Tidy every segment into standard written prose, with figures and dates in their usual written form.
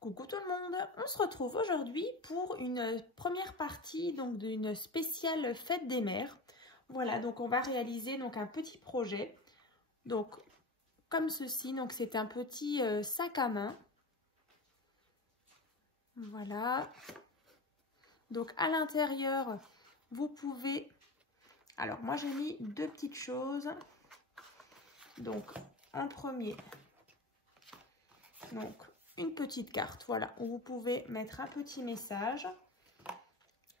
Coucou tout le monde, on se retrouve aujourd'hui pour une première partie donc d'une spéciale fête des mères. Voilà, donc on va réaliser donc un petit projet. Donc comme ceci, donc c'est un petit sac à main. Voilà. Donc à l'intérieur, vous pouvez... Alors moi j'ai mis deux petites choses. Donc en premier, donc une petite carte, voilà, où vous pouvez mettre un petit message.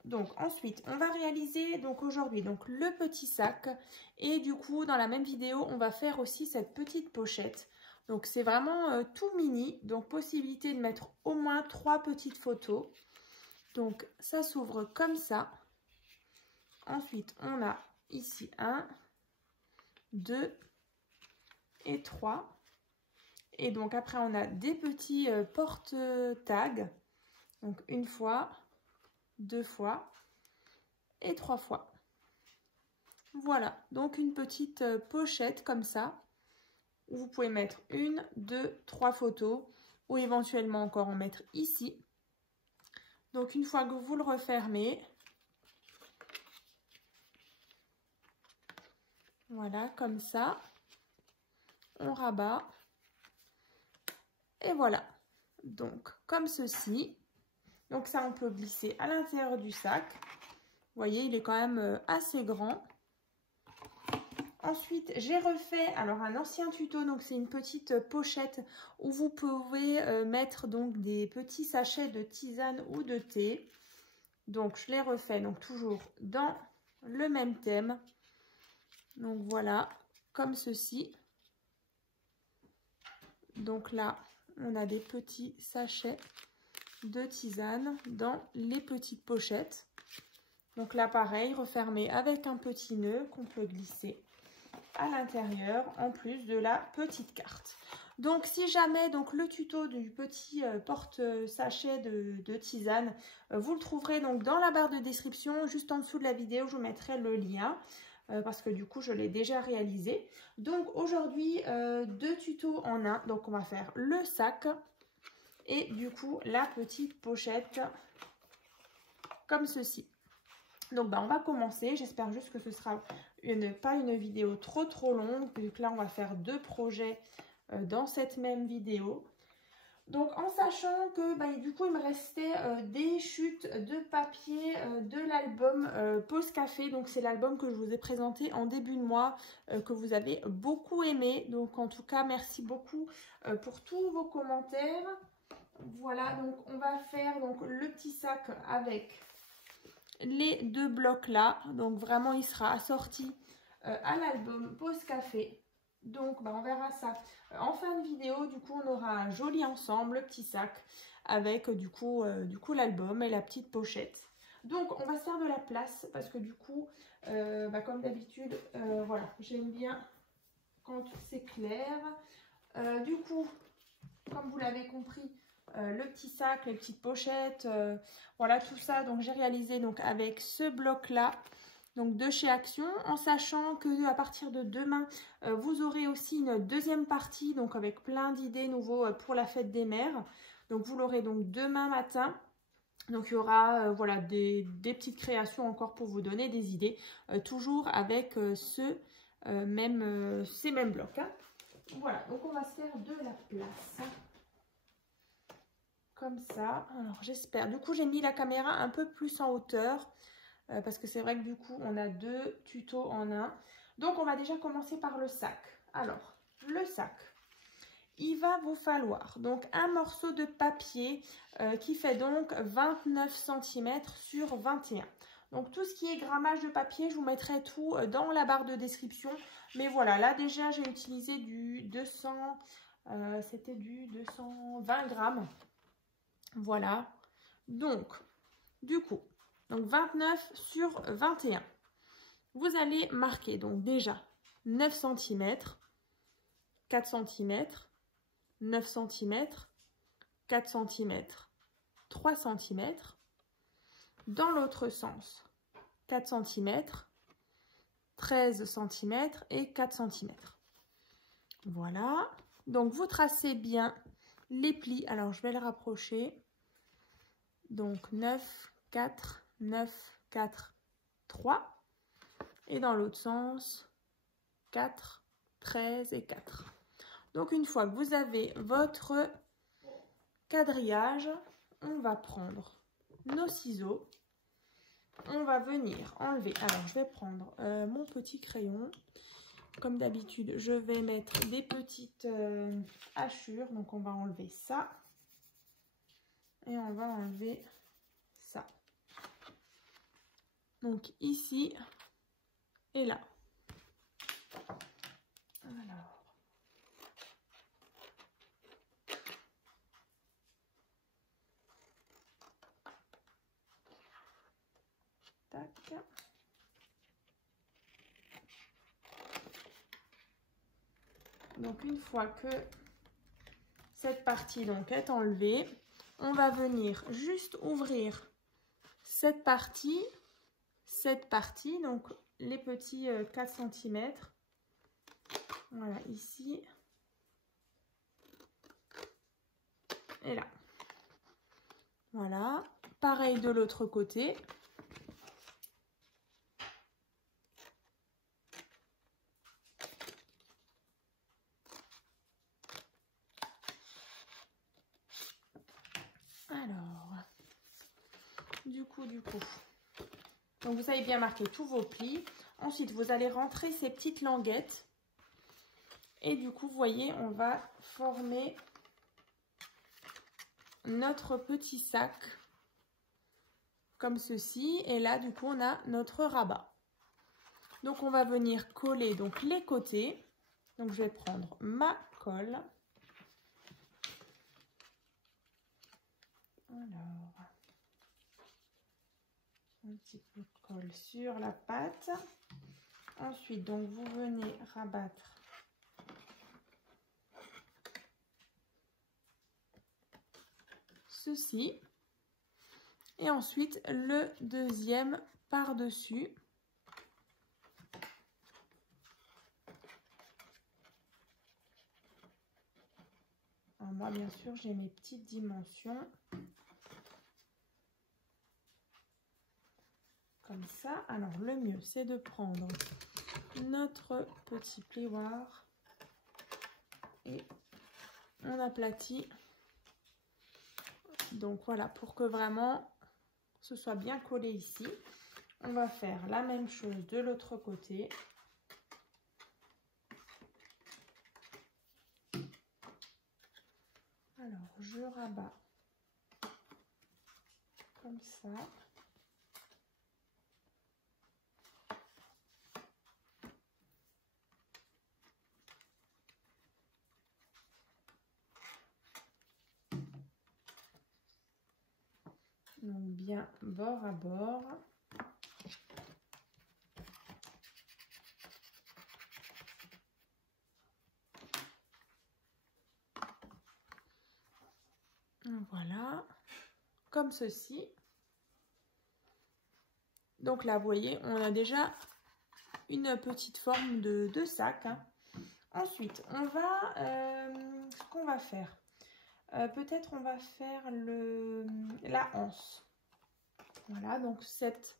Donc ensuite, on va réaliser donc aujourd'hui donc le petit sac et du coup dans la même vidéo, on va faire aussi cette petite pochette. Donc c'est vraiment tout mini, donc possibilité de mettre au moins 3 petites photos. Donc ça s'ouvre comme ça. Ensuite, on a ici 1, 2 et 3. Et donc après, on a des petits porte-tags. Donc une fois, 2 fois et 3 fois. Voilà, donc une petite pochette comme ça. Où vous pouvez mettre 1, 2, 3 photos. Ou éventuellement encore en mettre ici. Donc une fois que vous le refermez. Voilà, comme ça. On rabat. Et voilà, donc comme ceci. Donc ça, on peut glisser à l'intérieur du sac. Vous voyez, il est quand même assez grand. Ensuite, j'ai refait alors un ancien tuto. Donc c'est une petite pochette où vous pouvez mettre donc des petits sachets de tisane ou de thé. Donc je l'ai refait donc toujours dans le même thème. Donc voilà, comme ceci. Donc là, on a des petits sachets de tisane dans les petites pochettes. Donc là, pareil, refermé avec un petit nœud qu'on peut glisser à l'intérieur, en plus de la petite carte. Donc, si jamais donc le tuto du petit porte-sachet de tisane, vous le trouverez donc dans la barre de description, juste en dessous de la vidéo, je vous mettrai le lien. Parce que du coup je l'ai déjà réalisé. Donc aujourd'hui 2 tutos en un. Donc on va faire le sac et du coup la petite pochette comme ceci. Donc on va commencer. J'espère juste que ce sera pas une vidéo trop longue, vu que là on va faire 2 projets dans cette même vidéo. Donc en sachant que du coup il me restait des chutes de papier de l'album Pause Café. Donc c'est l'album que je vous ai présenté en début de mois, que vous avez beaucoup aimé. Donc en tout cas merci beaucoup pour tous vos commentaires. Voilà, donc on va faire donc le petit sac avec les 2 blocs là. Donc vraiment il sera assorti à l'album Pause Café. Donc on verra ça en fin de vidéo. Du coup on aura un joli ensemble, le petit sac avec du coup l'album et la petite pochette. Donc on va se faire de la place parce que du coup comme d'habitude voilà, j'aime bien quand c'est clair. Du coup comme vous l'avez compris, le petit sac, les petites pochettes, voilà tout ça. Donc j'ai réalisé donc avec ce bloc là. Donc de chez Action, en sachant que à partir de demain, vous aurez aussi une deuxième partie, donc avec plein d'idées nouveaux pour la fête des mères. Donc vous l'aurez donc demain matin. Donc il y aura voilà des petites créations encore pour vous donner des idées, toujours avec ces mêmes blocs. Hein. Voilà, donc on va se faire de la place. Comme ça. Alors j'espère. Du coup j'ai mis la caméra un peu plus en hauteur. Parce que c'est vrai que du coup on a 2 tutos en un. Donc on va déjà commencer par le sac. Alors le sac, il va vous falloir donc un morceau de papier qui fait donc 29 cm sur 21. Donc tout ce qui est grammage de papier, je vous mettrai tout dans la barre de description. Mais voilà, là déjà j'ai utilisé du 200, c'était du 220 grammes. Voilà, donc du coup. Donc 29 sur 21. Vous allez marquer donc déjà 9 cm, 4 cm, 9 cm, 4 cm, 3 cm. Dans l'autre sens, 4 cm, 13 cm et 4 cm. Voilà. Donc vous tracez bien les plis. Alors, je vais le rapprocher. Donc, 9, 4, 9, 4, 3. Et dans l'autre sens, 4, 13 et 4. Donc, une fois que vous avez votre quadrillage, on va prendre nos ciseaux. On va venir enlever. Alors, je vais prendre mon petit crayon. Comme d'habitude, je vais mettre des petites hachures. Donc, on va enlever ça. Et on va enlever ça. Donc, ici et là. Alors. Tac. Donc, une fois que cette partie donc est enlevée, on va venir juste ouvrir cette partie, donc les petits 4 cm. Voilà, ici et là. Voilà, pareil de l'autre côté. Alors, du coup. Donc, vous avez bien marqué tous vos plis. Ensuite, vous allez rentrer ces petites languettes. Et du coup, vous voyez, on va former notre petit sac comme ceci. Et là, du coup, on a notre rabat. Donc, on va venir coller donc, les côtés. Donc, je vais prendre ma colle. Alors, un petit peu de colle sur la pâte. Ensuite, donc, vous venez rabattre ceci. Et ensuite, le deuxième par-dessus. Alors, moi, bien sûr, j'ai mes petites dimensions. Comme ça. Alors, le mieux, c'est de prendre notre petit plioir et on aplatit. Donc, voilà, pour que vraiment ce soit bien collé ici. On va faire la même chose de l'autre côté. Alors, je rabats comme ça. Donc, bien bord à bord. Voilà, comme ceci. Donc là, vous voyez, on a déjà une petite forme de sac. Hein. Ensuite, on va, ce qu'on va faire, peut-être on va faire la anse. Voilà, donc cette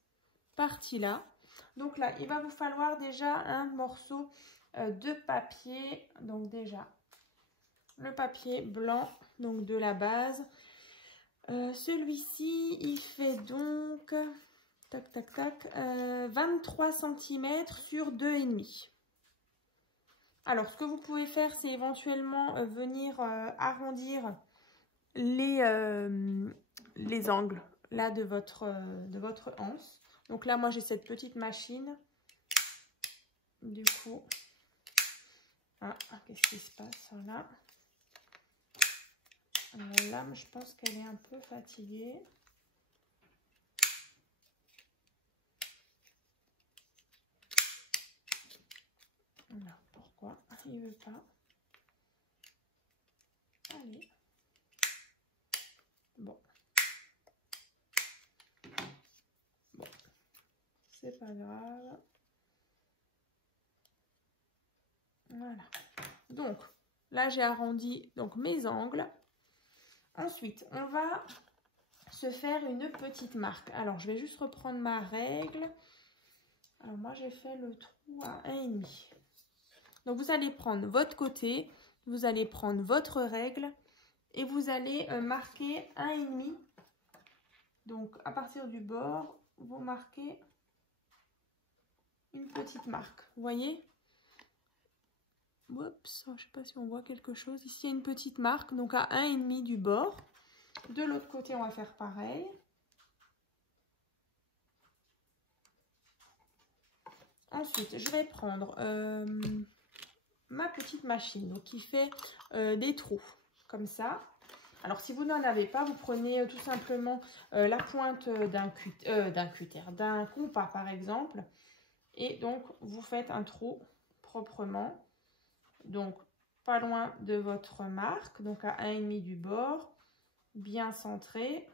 partie-là. Donc là, il va vous falloir déjà un morceau de papier. Donc déjà, le papier blanc, donc de la base. Celui-ci, il fait donc... Tac, tac, tac. 23 cm sur 2,5. Alors, ce que vous pouvez faire, c'est éventuellement venir arrondir les angles là de votre anse. Donc là, moi, j'ai cette petite machine. Du coup, qu'est-ce qui se passe là? Là, je pense qu'elle est un peu fatiguée. Alors, pourquoi il veut pas? Allez. Bon. C'est pas grave. Voilà. Donc, là, j'ai arrondi donc mes angles. Ensuite, on va se faire une petite marque. Alors, je vais juste reprendre ma règle. Alors, moi, j'ai fait le trou à 1,5. Donc, vous allez prendre votre côté, vous allez prendre votre règle et vous allez marquer 1,5. Donc, à partir du bord, vous marquez une petite marque. Vous voyez? Oups, je ne sais pas si on voit quelque chose. Ici, il y a une petite marque, donc à 1,5 du bord. De l'autre côté, on va faire pareil. Ensuite, je vais prendre ma petite machine donc, qui fait des trous, comme ça. Alors, si vous n'en avez pas, vous prenez tout simplement la pointe d'un compas, par exemple. Et donc, vous faites un trou proprement. Donc, pas loin de votre marque, donc à 1,5 du bord, bien centré.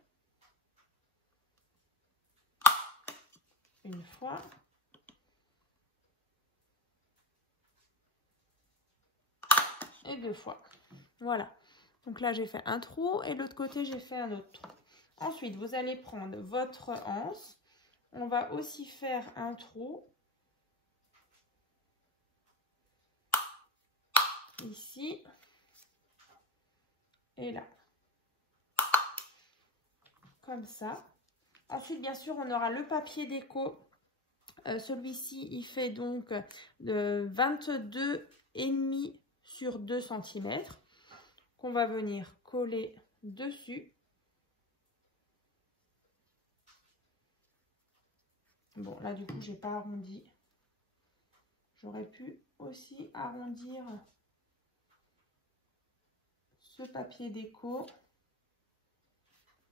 Une fois. Et 2 fois. Voilà. Donc là, j'ai fait un trou et de l'autre côté, j'ai fait un autre trou. Ensuite, vous allez prendre votre anse. On va aussi faire un trou. Ici. Et là. Comme ça. Ensuite, bien sûr, on aura le papier déco. Celui-ci, il fait donc 22,5 sur 2 cm. Qu'on va venir coller dessus. Bon, là, du coup, j'ai pas arrondi. J'aurais pu aussi arrondir ce papier déco.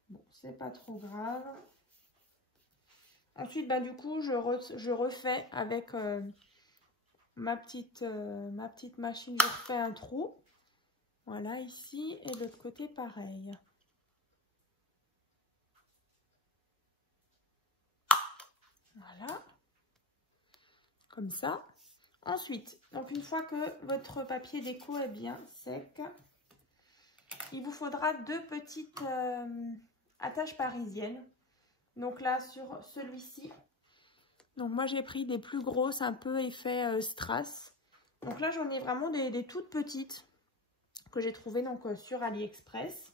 Bon, c'est pas trop grave. Ensuite, bah, du coup, je refais avec ma petite machine, je refais un trou. Voilà, ici. Et de l'autre côté, pareil. Voilà. Comme ça. Ensuite, donc une fois que votre papier déco est bien sec, il vous faudra 2 petites attaches parisiennes. Donc là, sur celui-ci, donc moi j'ai pris des plus grosses, un peu effet strass. Donc là, j'en ai vraiment des toutes petites que j'ai trouvées donc sur AliExpress.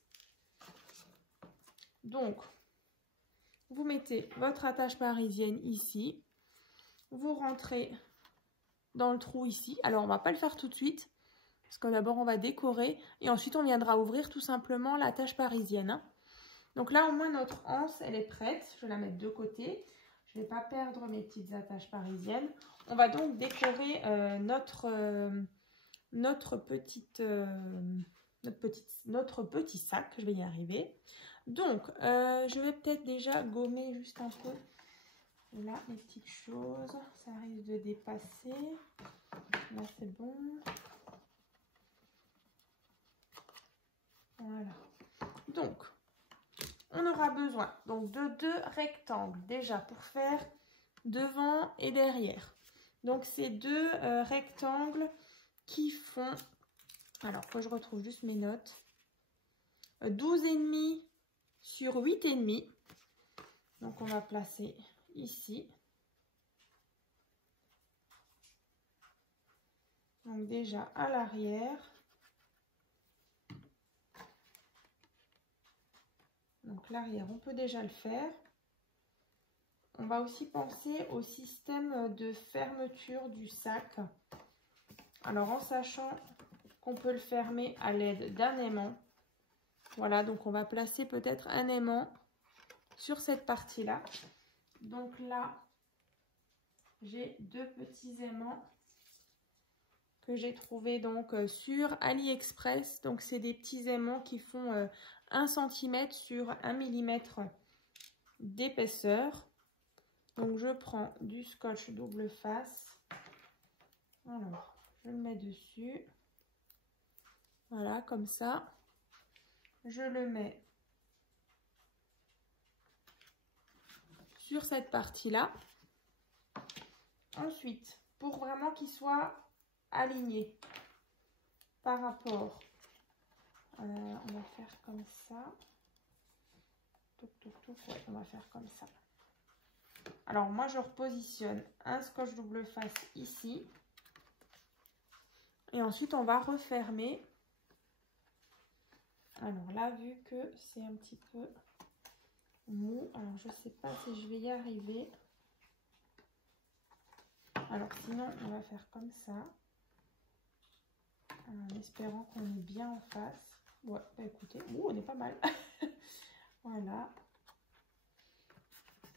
Donc, vous mettez votre attache parisienne ici. Vous rentrez dans le trou ici. Alors, on ne va pas le faire tout de suite. Parce que d'abord, on va décorer. Et ensuite, on viendra ouvrir tout simplement l'attache parisienne. Hein. Donc là, au moins, notre anse, elle est prête. Je vais la mettre de côté. Je ne vais pas perdre mes petites attaches parisiennes. On va donc décorer notre petit sac. Je vais y arriver. Donc, je vais peut-être déjà gommer juste un peu. Là, les petites choses. Ça risque de dépasser. Là, c'est bon. Voilà. Donc, on aura besoin donc de 2 rectangles déjà pour faire devant et derrière. Donc, ces 2 rectangles qui font, alors que je retrouve juste mes notes, 12,5 sur 8,5. Donc, on va placer ici. Donc, déjà à l'arrière. Donc l'arrière, on peut déjà le faire. On va aussi penser au système de fermeture du sac. Alors en sachant qu'on peut le fermer à l'aide d'un aimant. Voilà, donc on va placer peut-être un aimant sur cette partie-là. Donc là, j'ai 2 petits aimants que j'ai trouvés donc sur AliExpress. Donc c'est des petits aimants qui font 1 cm sur 1 mm d'épaisseur. Donc je prends du scotch double face. Alors, je le mets dessus. Voilà, comme ça. Je le mets sur cette partie-là. Ensuite, pour vraiment qu'il soit aligné par rapport On va faire comme ça. Toc, toc, toc. Ouais, on va faire comme ça. Alors moi je repositionne un scotch double face ici. Et ensuite on va refermer. Alors là, vu que c'est un petit peu mou, alors je ne sais pas si je vais y arriver. Alors sinon on va faire comme ça. En espérant qu'on est bien en face. Ouais, bah écoutez, on est pas mal. Voilà.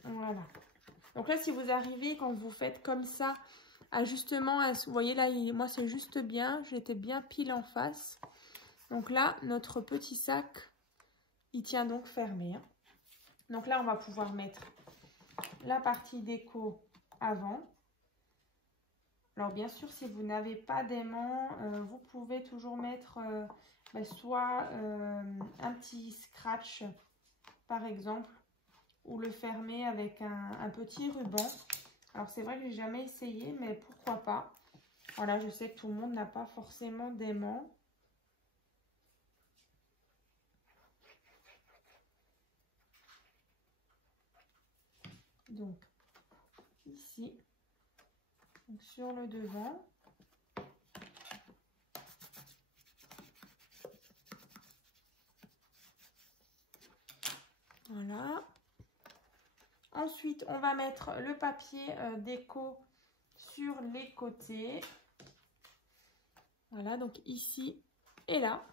Voilà. Donc là, si vous arrivez, quand vous faites comme ça, ajustement, vous voyez là, moi c'est juste bien. J'étais bien pile en face. Donc là, notre petit sac, il tient donc fermé. Hein. Donc là, on va pouvoir mettre la partie déco avant. Alors bien sûr, si vous n'avez pas d'aimant, vous pouvez toujours mettre soit un petit scratch, par exemple, ou le fermer avec un petit ruban. Alors c'est vrai que j'ai jamais essayé, mais pourquoi pas. Voilà, je sais que tout le monde n'a pas forcément d'aimant. Donc ici, donc, sur le devant. Voilà. Ensuite, on va mettre le papier déco sur les côtés. Voilà, donc ici et là.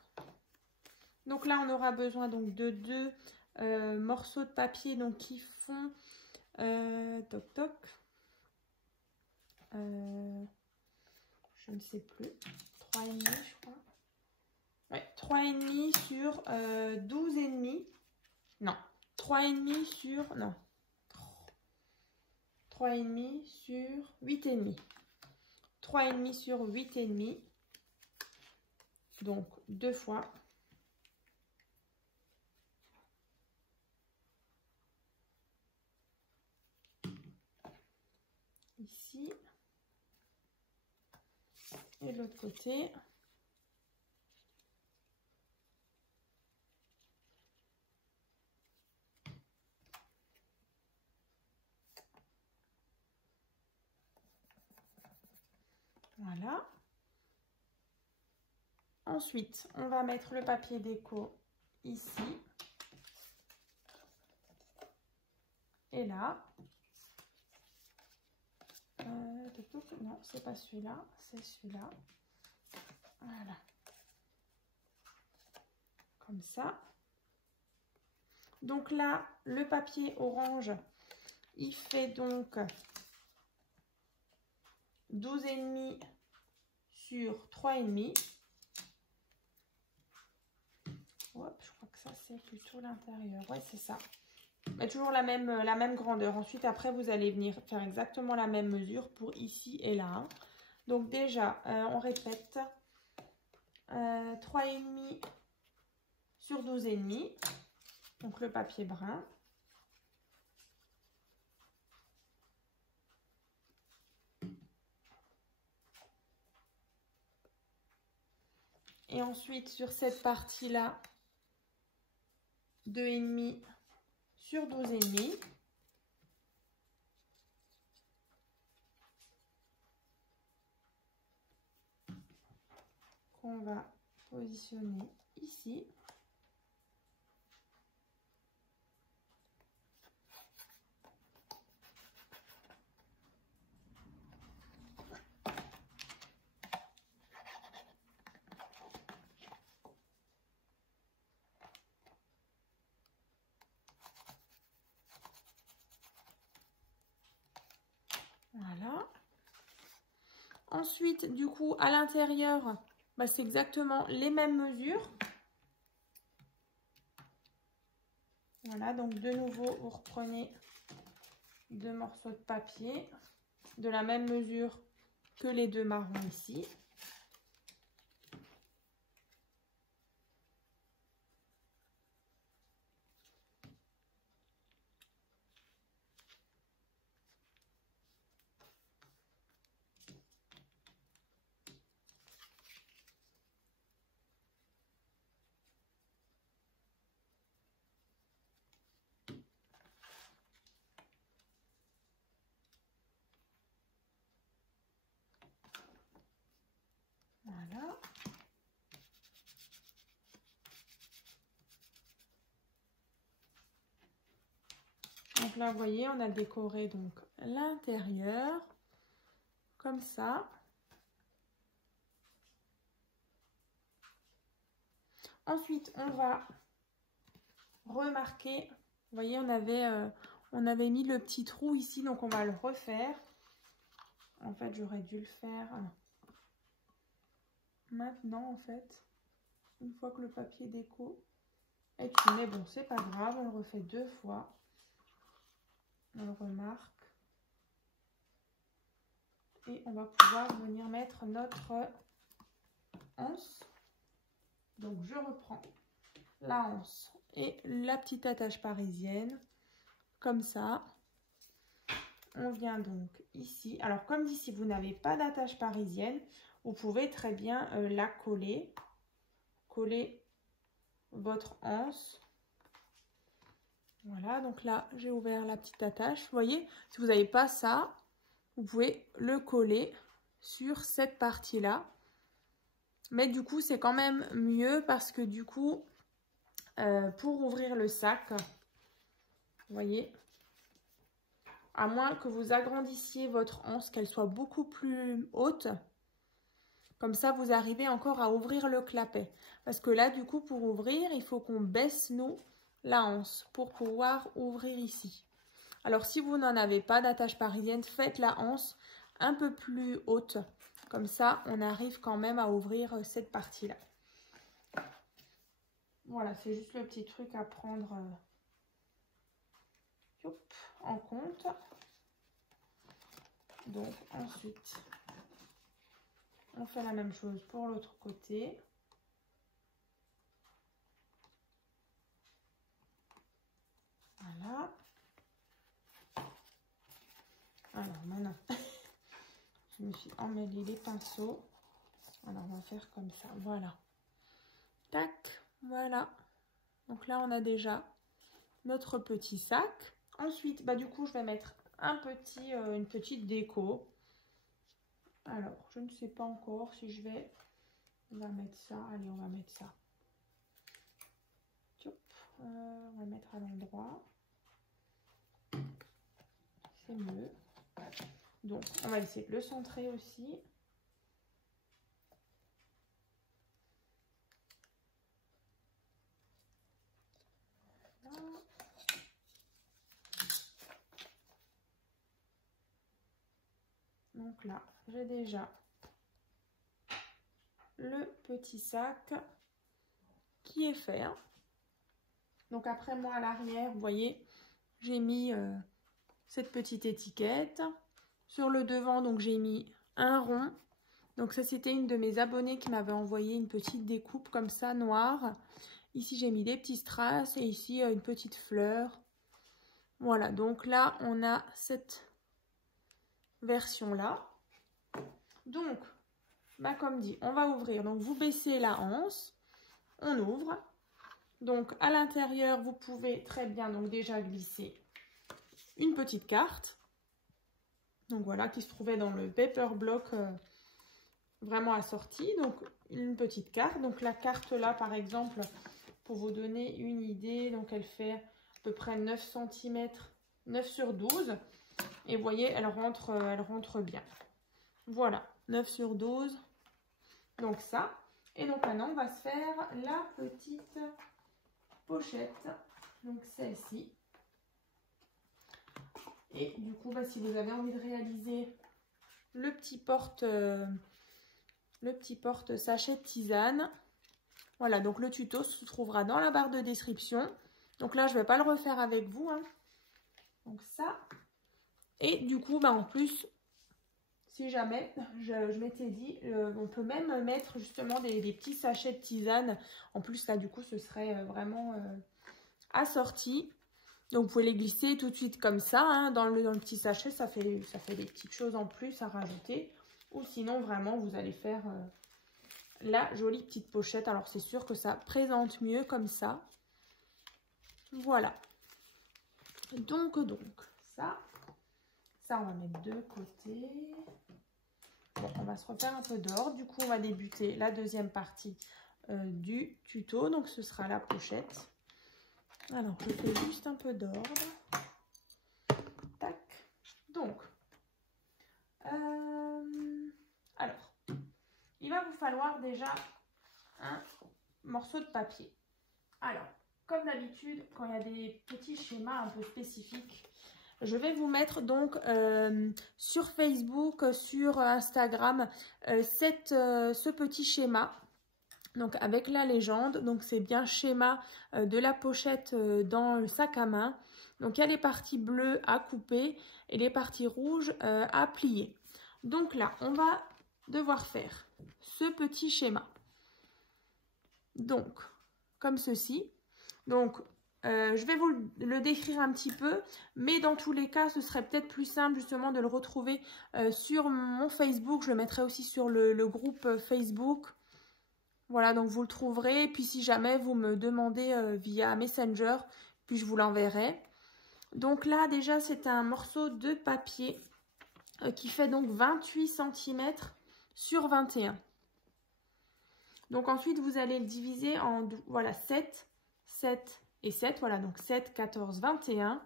Donc là, on aura besoin donc de deux morceaux de papier donc qui font toc toc. Je ne sais plus. 3,5 je crois. Ouais, 3,5 sur 12,5. Non, 3,5 sur... Non. 3,5 sur 8,5. 3,5 sur 8,5. Donc, deux fois. Ici. Et de l'autre côté. Voilà. Ensuite, on va mettre le papier déco ici. Et là. Non, c'est pas celui-là, c'est celui-là. Voilà. Comme ça. Donc là, le papier orange, il fait donc 12,5 sur 3,5. Hop, je crois que ça, c'est plutôt l'intérieur. Ouais, c'est ça. Mais toujours la même grandeur. Ensuite, après, vous allez venir faire exactement la même mesure pour ici et là. Donc déjà, on répète. 3,5 sur 12,5. Donc le papier brun. Et ensuite, sur cette partie-là, 2,5 sur 12,5. Qu'on va positionner ici. Voilà. Ensuite, du coup, à l'intérieur, c'est exactement les mêmes mesures. Voilà, donc de nouveau, vous reprenez deux morceaux de papier de la même mesure que les deux marrons ici. Voilà. Donc là, vous voyez, on a décoré donc l'intérieur comme ça. Ensuite, on va remarquer, vous voyez, on avait mis le petit trou ici, donc on va le refaire. En fait, j'aurais dû le faire maintenant, en fait, une fois que le papier déco est cuit. Mais bon, c'est pas grave, on le refait 2 fois. On le remarque. Et on va pouvoir venir mettre notre anse. Donc, je reprends la anse et la petite attache parisienne. Comme ça. On vient donc ici. Alors, comme dit, si vous n'avez pas d'attache parisienne, vous pouvez très bien la coller. Coller votre anse. Voilà, donc là, j'ai ouvert la petite attache. Vous voyez, si vous n'avez pas ça, vous pouvez le coller sur cette partie-là. Mais du coup, c'est quand même mieux parce que du coup, pour ouvrir le sac, vous voyez, à moins que vous agrandissiez votre anse, qu'elle soit beaucoup plus haute, comme ça, vous arrivez encore à ouvrir le clapet. Parce que là, du coup, pour ouvrir, il faut qu'on baisse, nous, la anse pour pouvoir ouvrir ici. Alors, si vous n'en avez pas d'attache parisienne, faites la anse un peu plus haute. Comme ça, on arrive quand même à ouvrir cette partie-là. Voilà, c'est juste le petit truc à prendre en compte. Donc, ensuite, on fait la même chose pour l'autre côté. Voilà. Alors maintenant, je me suis emmêlé les pinceaux. Alors on va faire comme ça. Voilà. Tac. Voilà. Donc là, on a déjà notre petit sac. Ensuite, bah, du coup, je vais mettre une petite déco. Alors, je ne sais pas encore si je vais... On va mettre ça. Allez, on va mettre ça. On va mettre à l'endroit. C'est mieux. Donc, on va essayer de le centrer aussi. Voilà. Donc là, j'ai déjà le petit sac qui est fait. Donc après, moi, à l'arrière, vous voyez, j'ai mis cette petite étiquette. Sur le devant, donc j'ai mis un rond. Donc ça, c'était une de mes abonnées qui m'avait envoyé une petite découpe comme ça, noire. Ici, j'ai mis des petits strass et ici, une petite fleur. Voilà, donc là, on a cette version-là. Donc, bah, comme dit, on va ouvrir. Donc, vous baissez la anse, on ouvre. Donc, à l'intérieur, vous pouvez très bien donc déjà glisser une petite carte. Donc, voilà, qui se trouvait dans le paper block vraiment assorti. Donc, une petite carte. Donc, la carte là, par exemple, pour vous donner une idée, donc elle fait à peu près 9 cm, 9 sur 12. Et vous voyez, elle rentre bien. Voilà, 9 sur 12. Donc ça. Et donc maintenant, on va se faire la petite pochette. Donc celle-ci. Et du coup, bah, si vous avez envie de réaliser le petit porte sachet de tisane. Voilà, donc le tuto se trouvera dans la barre de description. Donc là, je ne vais pas le refaire avec vous. Hein. Donc ça. Et du coup, bah, en plus, si jamais, je m'étais dit, on peut même mettre justement des petits sachets de tisane. En plus, là, du coup, ce serait vraiment assorti. Donc, vous pouvez les glisser tout de suite comme ça. Hein, dans le petit sachet, ça fait des petites choses en plus à rajouter. Ou sinon, vraiment, vous allez faire la jolie petite pochette. Alors, c'est sûr que ça présente mieux comme ça. Voilà. Donc, ça, on va mettre de côté. Bon, on va se refaire un peu d'ordre. Du coup, on va débuter la deuxième partie du tuto. Donc, ce sera la pochette. Alors, je fais juste un peu d'ordre. Tac. Donc, alors, il va vous falloir déjà un morceau de papier. Alors, comme d'habitude, quand il y a des petits schémas un peu spécifiques, je vais vous mettre donc sur Facebook, sur Instagram, ce petit schéma. Donc avec la légende, donc c'est bien schéma de la pochette dans le sac à main. Donc il y a les parties bleues à couper et les parties rouges à plier. Donc là, on va devoir faire ce petit schéma. Donc, comme ceci. Donc, je vais vous le décrire un petit peu, mais dans tous les cas, ce serait peut-être plus simple justement de le retrouver sur mon Facebook. Je le mettrai aussi sur le groupe Facebook. Voilà, donc vous le trouverez. Et puis si jamais vous me demandez via Messenger, puis je vous l'enverrai. Donc là, déjà, c'est un morceau de papier qui fait donc 28 cm sur 21. Donc ensuite, vous allez le diviser en voilà, 7, 7 et 7. Voilà, donc 7, 14, 21.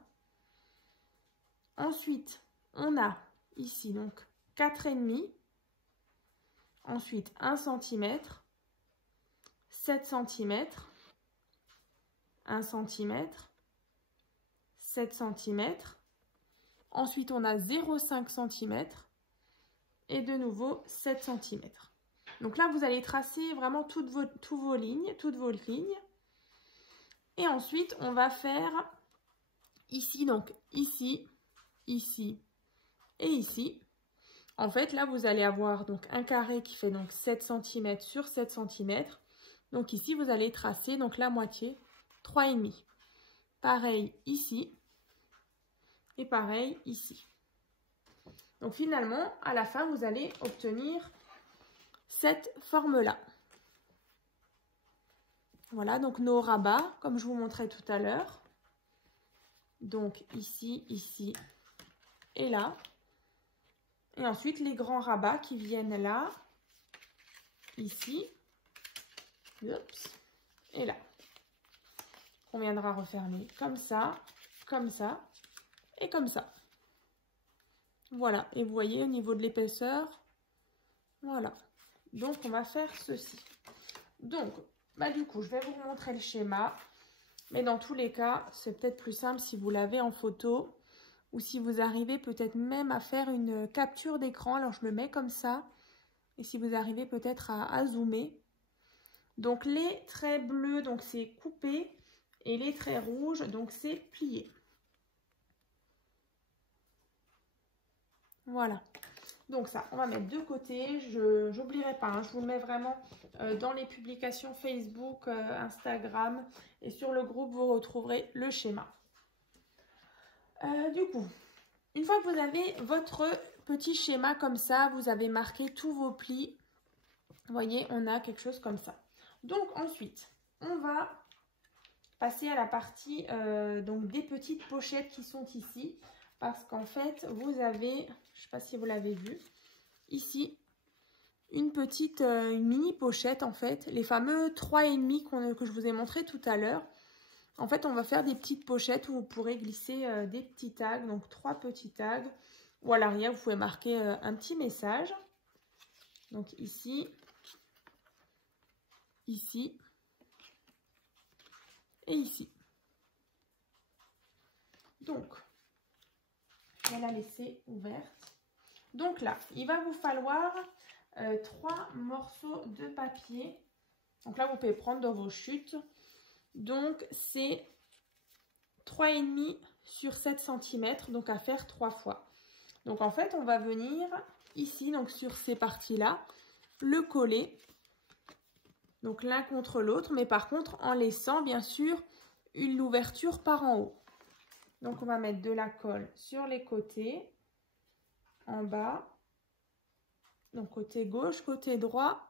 Ensuite, on a ici donc 4,5. Ensuite, 1 cm. 7 cm, 1 cm, 7 cm. Ensuite, on a 0,5 cm et de nouveau 7 cm. Donc là, vous allez tracer vraiment toutes vos lignes. Et ensuite, on va faire ici, donc ici, ici et ici. En fait, là, vous allez avoir donc un carré qui fait donc 7 cm sur 7 cm. Donc ici, vous allez tracer donc la moitié, 3,5. Pareil ici et pareil ici. Donc finalement, à la fin, vous allez obtenir cette forme-là. Voilà, donc nos rabats, comme je vous montrais tout à l'heure. Donc ici, ici et là. Et ensuite, les grands rabats qui viennent là, ici. Oups, et là. On viendra refermer comme ça et comme ça. Voilà, et vous voyez au niveau de l'épaisseur, voilà. Donc on va faire ceci. Donc, du coup, je vais vous montrer le schéma. Mais dans tous les cas, c'est peut-être plus simple si vous l'avez en photo ou si vous arrivez peut-être même à faire une capture d'écran. Alors je le mets comme ça. Et si vous arrivez peut-être à zoomer. Donc les traits bleus, donc c'est coupé, et les traits rouges, donc c'est plié. Voilà. Donc ça, on va mettre de côté. Je n'oublierai pas, hein, je vous le mets vraiment dans les publications Facebook, Instagram, et sur le groupe, vous retrouverez le schéma. Du coup, une fois que vous avez votre petit schéma comme ça, vous avez marqué tous vos plis. Vous voyez, on a quelque chose comme ça. Donc ensuite, on va passer à la partie donc des petites pochettes qui sont ici. Parce qu'en fait, vous avez, je ne sais pas si vous l'avez vu, ici, une mini pochette en fait. Les fameux 3,5 que je vous ai montré tout à l'heure. En fait, on va faire des petites pochettes où vous pourrez glisser des petits tags. Donc 3 petits tags. Ou à l'arrière, vous pouvez marquer un petit message. Donc ici. Ici et ici. Donc, je vais la laisser ouverte. Donc là, il va vous falloir 3 morceaux de papier. Donc là, vous pouvez prendre dans vos chutes. Donc, c'est 3,5 sur 7 cm, donc à faire 3 fois. Donc en fait, on va venir ici, donc sur ces parties-là, le coller. Donc l'un contre l'autre, mais par contre en laissant bien sûr l'ouverture par en haut. Donc on va mettre de la colle sur les côtés, en bas, donc côté gauche, côté droit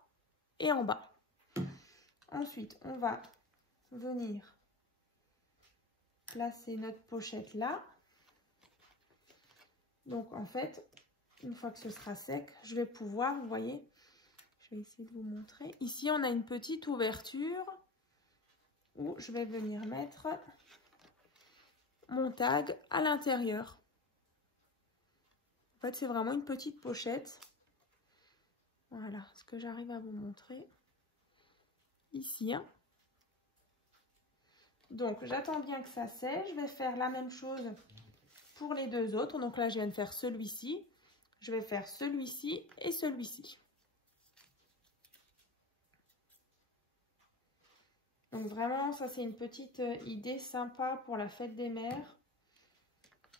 et en bas. Ensuite, on va venir placer notre pochette là. Donc en fait, une fois que ce sera sec, je vais pouvoir, vous voyez, je vais essayer de vous montrer. Ici, on a une petite ouverture où je vais venir mettre mon tag à l'intérieur. En fait, c'est vraiment une petite pochette. Voilà ce que j'arrive à vous montrer ici. Hein. Donc, j'attends bien que ça sèche. Je vais faire la même chose pour les deux autres. Donc là, je viens de faire celui-ci. Je vais faire celui-ci et celui-ci. Donc vraiment, ça c'est une petite idée sympa pour la fête des mères.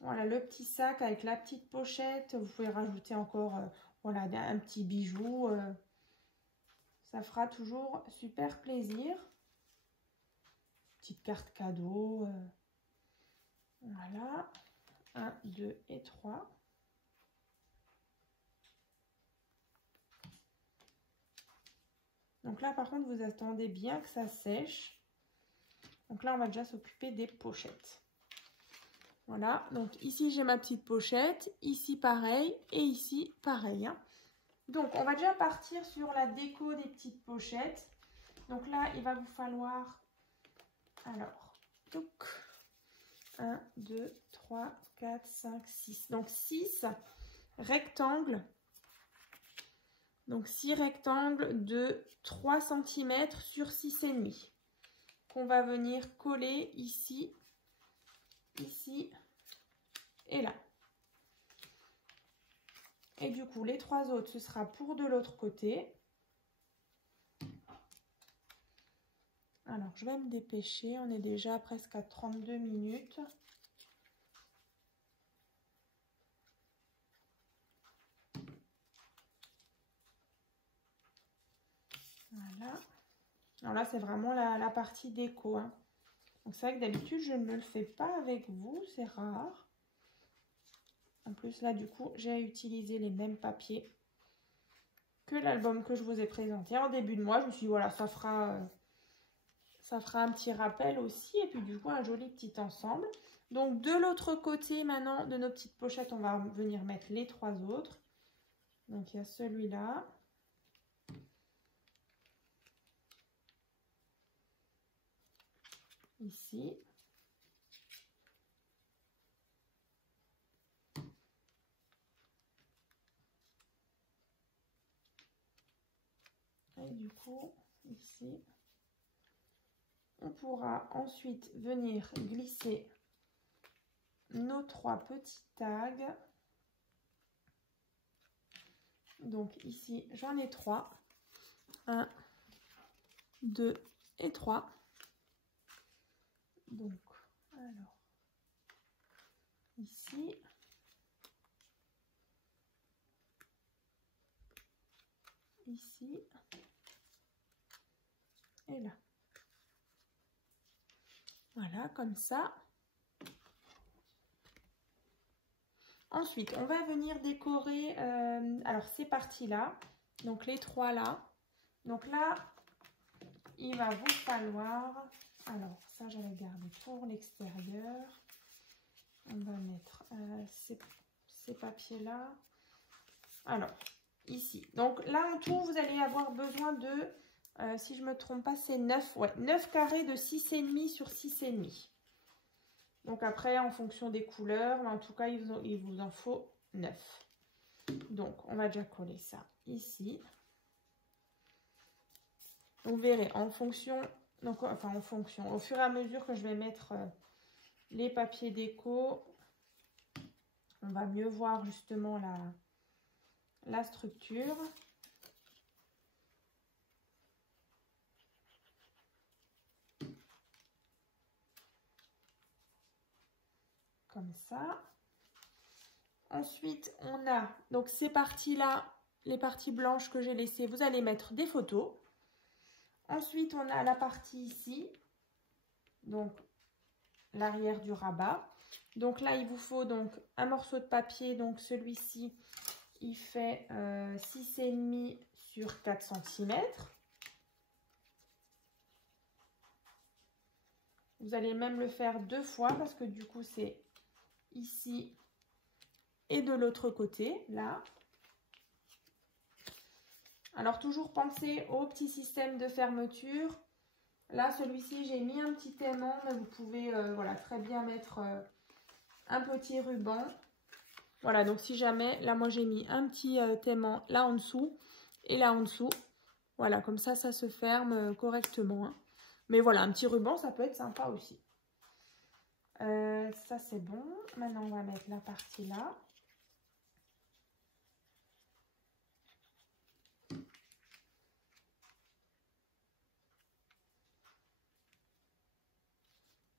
Voilà, le petit sac avec la petite pochette. Vous pouvez rajouter encore voilà, un petit bijou. Ça fera toujours super plaisir. Petite carte cadeau. Voilà. 1, 2 et 3. Donc là, par contre, vous attendez bien que ça sèche. Donc là, on va déjà s'occuper des pochettes. Voilà, donc ici, j'ai ma petite pochette. Ici, pareil. Et ici, pareil. Hein. Donc, on va déjà partir sur la déco des petites pochettes. Donc là, il va vous falloir... Alors, 1, 2, 3, 4, 5, 6. Donc, 6 rectangles. Donc 6 rectangles de 3 cm sur 6,5 qu'on va venir coller ici, ici et là. Et du coup, les 3 autres, ce sera pour de l'autre côté. Alors, je vais me dépêcher. On est déjà presque à 32 minutes. Voilà. Alors là, c'est vraiment la partie déco. Hein. Donc, c'est vrai que d'habitude, je ne le fais pas avec vous. C'est rare. En plus, là, du coup, j'ai utilisé les mêmes papiers que l'album que je vous ai présenté en début de mois. Je me suis dit, voilà, ça fera un petit rappel aussi. Et puis, du coup, un joli petit ensemble. Donc, de l'autre côté, maintenant, de nos petites pochettes, on va venir mettre les 3 autres. Donc, il y a celui-là. Ici. Et du coup, ici, on pourra ensuite venir glisser nos 3 petits tags. Donc ici, j'en ai 3. 1, 2 et 3. Donc, alors, ici. Ici. Et là. Voilà, comme ça. Ensuite, on va venir décorer, alors ces parties-là, donc les 3 là. Donc là, il va vous falloir, alors ça j'avais gardé pour l'extérieur. On va mettre ces papiers-là. Alors, ici. Donc là, en tout, vous allez avoir besoin de, si je ne me trompe pas, c'est 9, ouais, 9 carrés de 6,5 sur 6,5. Donc après, en fonction des couleurs, mais en tout cas, il vous en faut 9. Donc, on va déjà coller ça ici. Vous verrez, en fonction, donc, enfin en fonction, au fur et à mesure que je vais mettre les papiers déco, on va mieux voir justement la structure. Comme ça. Ensuite, on a donc ces parties-là, les parties blanches que j'ai laissées, vous allez mettre des photos. Ensuite, on a la partie ici, donc l'arrière du rabat. Donc là, il vous faut donc un morceau de papier, donc celui-ci, il fait 6,5 sur 4 cm. Vous allez même le faire 2 fois parce que du coup, c'est ici Et de l'autre côté, là. Alors, toujours penser au petit système de fermeture. Là, celui-ci, j'ai mis un petit aimant, mais vous pouvez voilà, très bien mettre un petit ruban. Voilà, donc si jamais, là, moi, j'ai mis un petit aimant là en dessous et là en dessous. Voilà, comme ça se ferme correctement. Hein. Mais voilà, un petit ruban, ça peut être sympa aussi. Ça, c'est bon. Maintenant, on va mettre la partie là.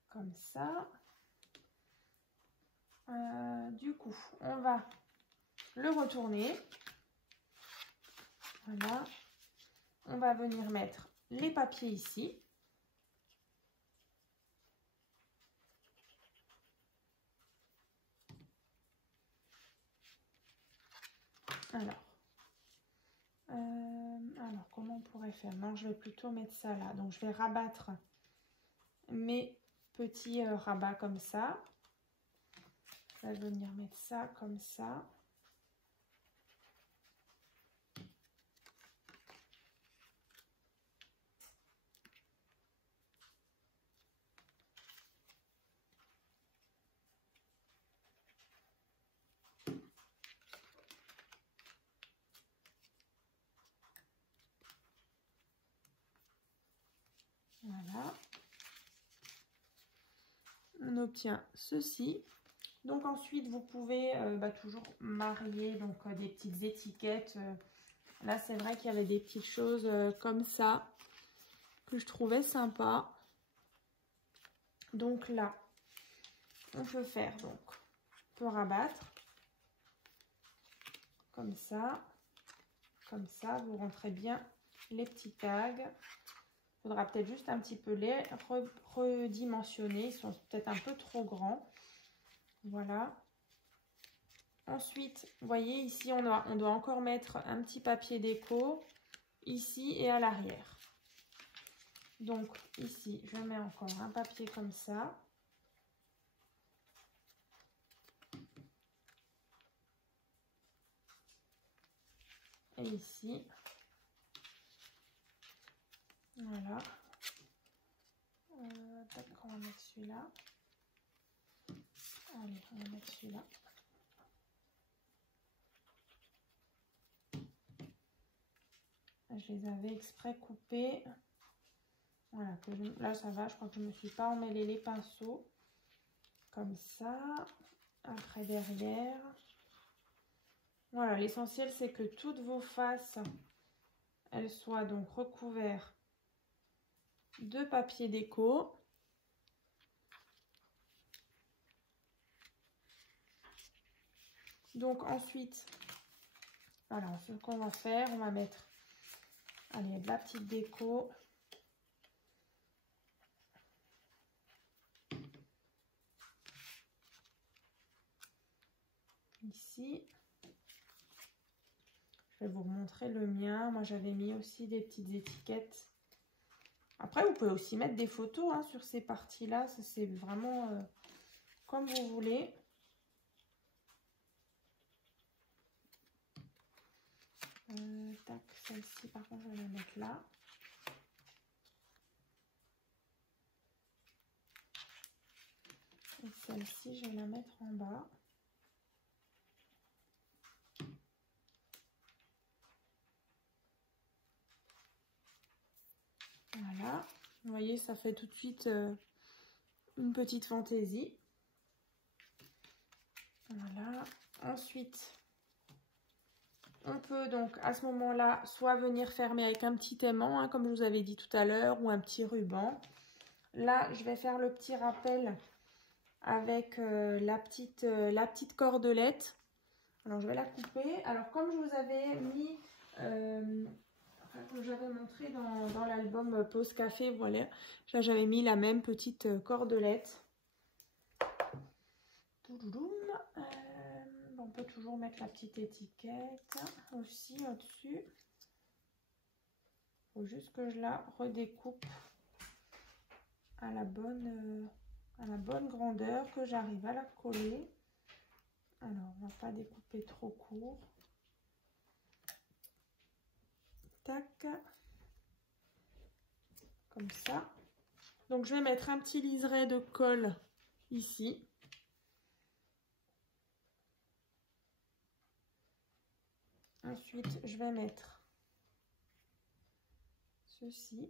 Comme ça. Du coup, on va le retourner. Voilà. On va venir mettre les papiers ici. Alors, comment on pourrait faire? Non, je vais plutôt mettre ça là. Donc, je vais rabattre mes petits rabats comme ça. Je vais venir mettre ça comme ça. Voilà. On obtient ceci. Donc ensuite, vous pouvez toujours marier donc, des petites étiquettes. Là, c'est vrai qu'il y avait des petites choses comme ça que je trouvais sympa. Donc là, on peut faire, donc, on peut rabattre comme ça, vous rentrez bien les petits tags. Il faudra peut-être juste un petit peu les redimensionner, ils sont peut-être un peu trop grands. Voilà. Ensuite, vous voyez ici, on doit encore mettre un petit papier déco ici et à l'arrière. Donc ici, je mets encore un papier comme ça. Et ici, voilà. On va mettre celui-là. Allez, on va mettre celui-là. Je les avais exprès coupés. Voilà, là ça va, je crois que je ne me suis pas emmêlé les pinceaux. Comme ça. Après derrière. Voilà, l'essentiel c'est que toutes vos faces, elles soient donc recouvertes de papier déco. Donc ensuite, voilà, ce qu'on va faire, on va mettre, allez, de la petite déco. Ici. Je vais vous montrer le mien. Moi, j'avais mis aussi des petites étiquettes. Après, vous pouvez aussi mettre des photos hein, sur ces parties-là. Ça, c'est vraiment comme vous voulez. Tac, celle-ci, par contre, je vais la mettre là. Et celle-ci, je vais la mettre en bas. Voilà. Vous voyez, ça fait tout de suite une petite fantaisie. Voilà. Ensuite, on peut donc à ce moment-là soit venir fermer avec un petit aimant, hein, comme je vous avais dit tout à l'heure, ou un petit ruban. Là, je vais faire le petit rappel avec la petite cordelette. Alors, je vais la couper. Alors, comme je vous avais mis, que j'avais montré dans l'album Pause Café, voilà, là, j'avais mis la même petite cordelette. On peut toujours mettre la petite étiquette aussi au-dessus. Il faut juste que je la redécoupe à la bonne grandeur, que j'arrive à la coller. Alors, on va pas découper trop court. Tac. Comme ça. Donc, je vais mettre un petit liseré de colle ici. Ensuite, je vais mettre ceci.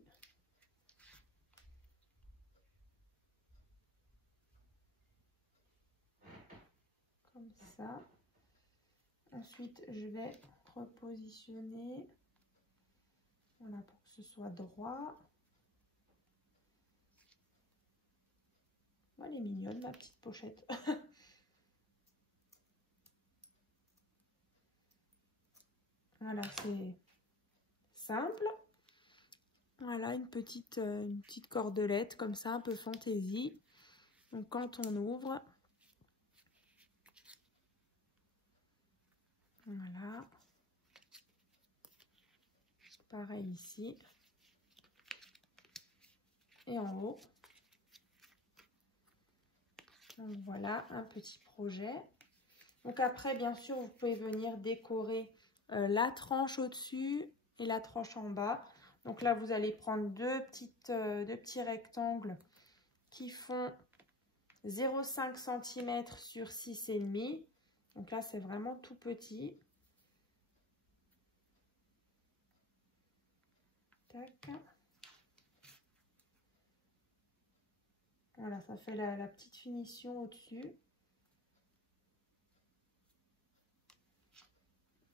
Comme ça. Ensuite, je vais repositionner. Voilà, pour que ce soit droit. Elle est mignonne, ma petite pochette. Voilà, c'est simple. Voilà, une petite cordelette comme ça, un peu fantaisie. Donc, quand on ouvre, voilà. Pareil ici. Et en haut. Donc, voilà, un petit projet. Donc, après, bien sûr, vous pouvez venir décorer la tranche au-dessus et la tranche en bas. Donc là, vous allez prendre deux petits rectangles qui font 0,5 cm sur 6,5. Donc là, c'est vraiment tout petit. Tac. Voilà, ça fait la petite finition au-dessus.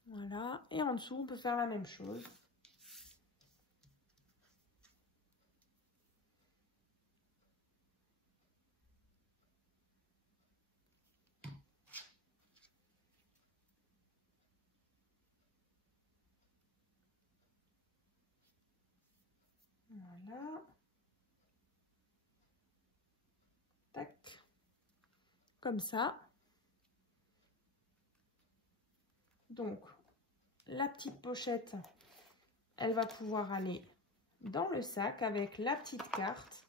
Voilà. Et en dessous, on peut faire la même chose. Voilà. Tac. Comme ça. Donc, la petite pochette, elle va pouvoir aller dans le sac avec la petite carte.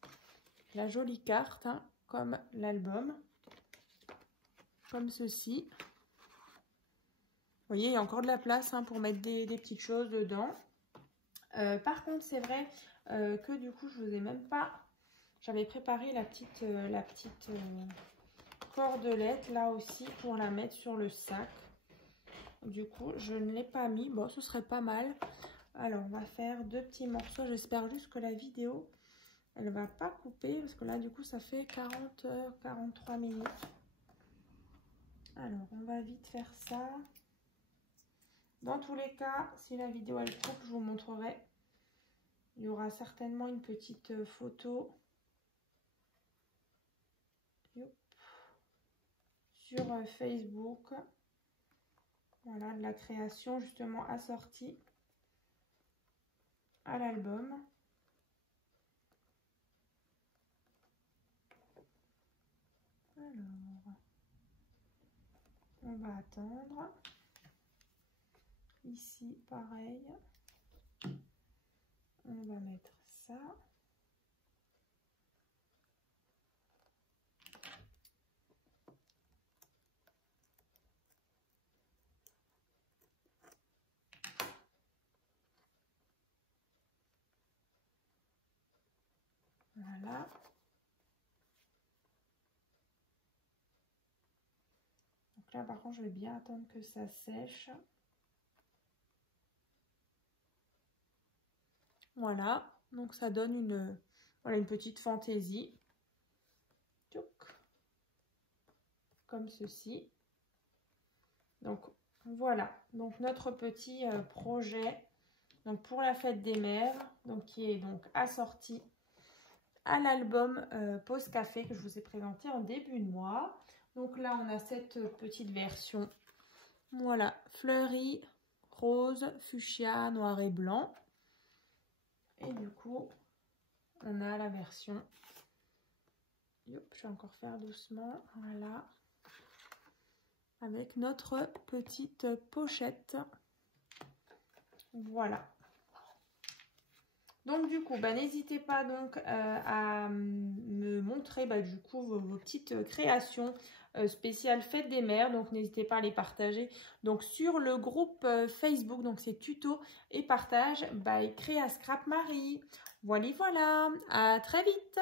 La jolie carte, hein, comme l'album. Comme ceci. Vous voyez, il y a encore de la place hein, pour mettre des petites choses dedans. Par contre, c'est vrai que du coup, je vous ai même pas... J'avais préparé la petite cordelette là aussi pour la mettre sur le sac. Du coup, je ne l'ai pas mis. Bon, ce serait pas mal. Alors, on va faire deux petits morceaux. J'espère juste que la vidéo, elle va pas couper. Parce que là, du coup, ça fait 43 minutes. Alors, on va vite faire ça. Dans tous les cas, si la vidéo elle coupe, je vous montrerai. Il y aura certainement une petite photo sur Facebook. Voilà, de la création justement assortie à l'album. Alors, on va attendre. Ici, pareil. On va mettre ça. Voilà. Donc là, par contre, je vais bien attendre que ça sèche. Voilà. Donc, ça donne une petite fantaisie. Comme ceci. Donc, voilà. Donc, notre petit projet donc pour la fête des mères. Donc, qui est donc assorti à l'album Pause Café que je vous ai présenté en début de mois. Donc là, on a cette petite version, voilà, fleurie, rose, fuchsia, noir et blanc. Et du coup, on a la version, je vais encore faire doucement, voilà, avec notre petite pochette. Voilà. Donc du coup, n'hésitez pas donc à me montrer du coup vos petites créations spéciales Fête des Mères. Donc n'hésitez pas à les partager. Donc sur le groupe Facebook, donc c'est tuto et partage by Créa Scrap Marie. Voilà, à très vite.